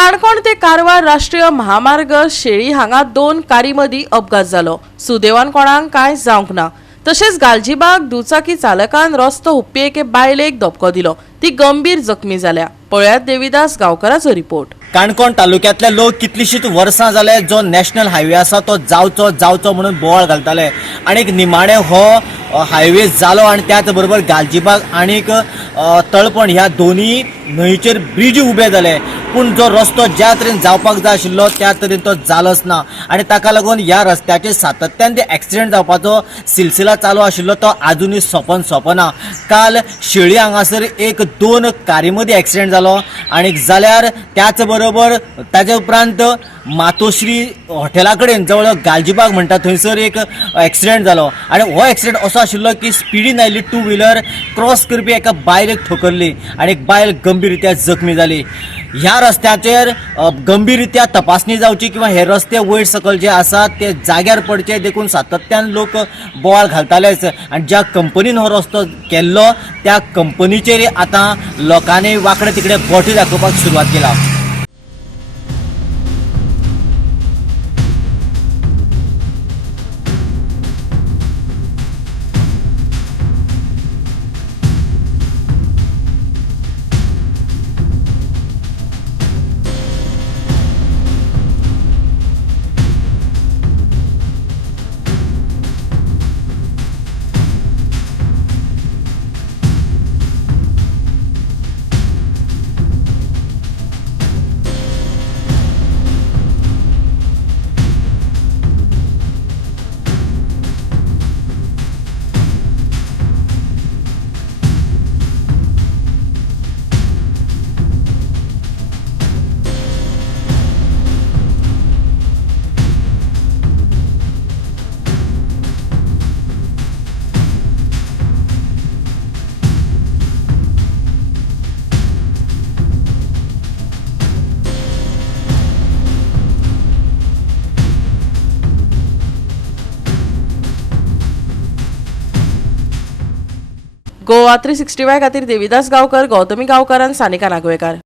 काणकोण ते कारवार राष्ट्रीय महामार्ग शेळी हांगा दोन कारी मदीं अपघात जालो। सुदैवान कोणाक कांय जावंक ना। तशेंच गालजीबाग दुचाकी चालकान रस्तो हुप्पी एके बायलेक धपको दिलो। ती गंभीर जखमी जाल्या। पळयात देविदास गांवकाराचो रिपोर्ट। काणकोण तालुक्यातले लोक कितलीशीच वर्सां जाले जो नॅशनल हायवे आसा तो जावचो म्हणून बोवाळ घालताले। आनीक निमाणे हो हायवे जालो आनी त्याच बरोबर गालजीबाग आनीक तळपण ह्या दोन्ही न्हंयचेर ब्रिज उबे जाले, पूण जो रस्तो ज्या तरेन जावपाक जाय आशिल्लो त्या तरेन तो जालोच ना। आनी ताका लागून ह्या रस्त्याचेर सातत्यान ते एक्सिडेंट जावपाचो सिलसिला चालू आशिल्लो तो आजुनूय सोंपना। काल शेळी हांगासर एक दोन कारी मदीं एक्सिडेंट जालो आनी जाल्यार त्याच बरोबर ताजे उपरांत मातोश्री हॉटेला कडेन जवळ गालजीबाग म्हणटा थंयसर एक एक्सिडेंट जालो आनी हो एक्सिडेंट असो आशिल्लो की स्पिडीन आयिल्ली टू व्हिलर क्रॉस करपी एका बायलेक ठोकरली आनी एक बायल गंभीररित्या जखमी जाली। ह्या रस्त्याचेर गंभीररित्या तपासणी जावची किंवा हे रस्ते वयर सकल जे आसात ते जाग्यार पडचे देखून सातत्यान लोक बोवाळ घालतालेच। आनी ज्या कंपनीन हो रस्तो केल्लो त्या कंपनीचेर आतां लोकांनी वांकडे तिकडे बोटी दाखोवपाक सुरवात केला। गोवा 365 खातीर देविदास गांवकर, गौतमी गांवकर आनी सानिका नागवेकर।